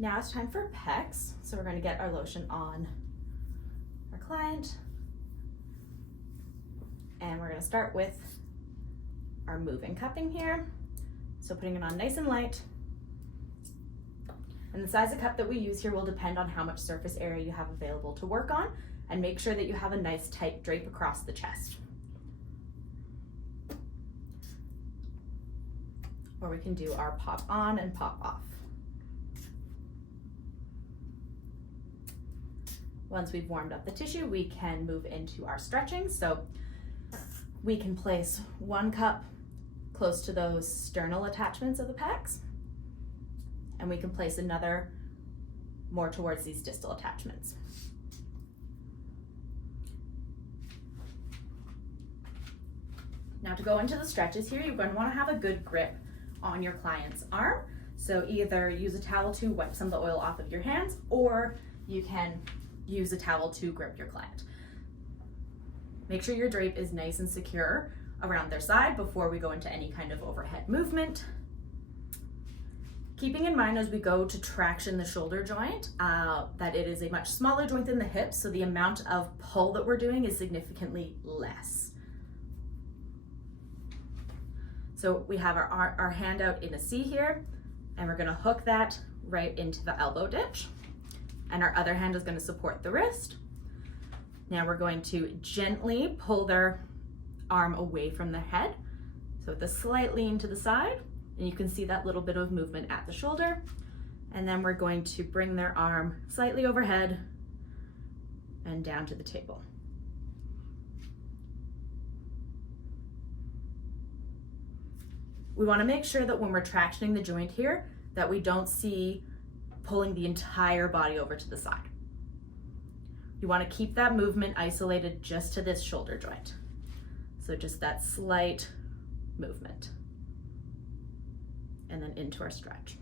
Now it's time for pecs. So we're going to get our lotion on our client. And we're going to start with our moving cupping here. So putting it on nice and light. And the size of cup that we use here will depend on how much surface area you have available to work on, and make sure that you have a nice tight drape across the chest. Or we can do our pop on and pop off. Once we've warmed up the tissue, we can move into our stretching. So we can place one cup close to those sternal attachments of the pecs, and we can place another more towards these distal attachments. Now to go into the stretches here, you're going to want to have a good grip on your client's arm. So either use a towel to wipe some of the oil off of your hands, or you can use a towel to grip your client. Make sure your drape is nice and secure around their side before we go into any kind of overhead movement. Keeping in mind as we go to traction the shoulder joint, that it is a much smaller joint than the hips, so the amount of pull that we're doing is significantly less. So we have our hand out in a C here, and we're gonna hook that right into the elbow ditch. And our other hand is going to support the wrist. Now we're going to gently pull their arm away from the head. So with a slight lean to the side, and you can see that little bit of movement at the shoulder. And then we're going to bring their arm slightly overhead and down to the table. We want to make sure that when we're tractioning the joint here, that we don't see pulling the entire body over to the side. You want to keep that movement isolated just to this shoulder joint. So just that slight movement. And then into our stretch.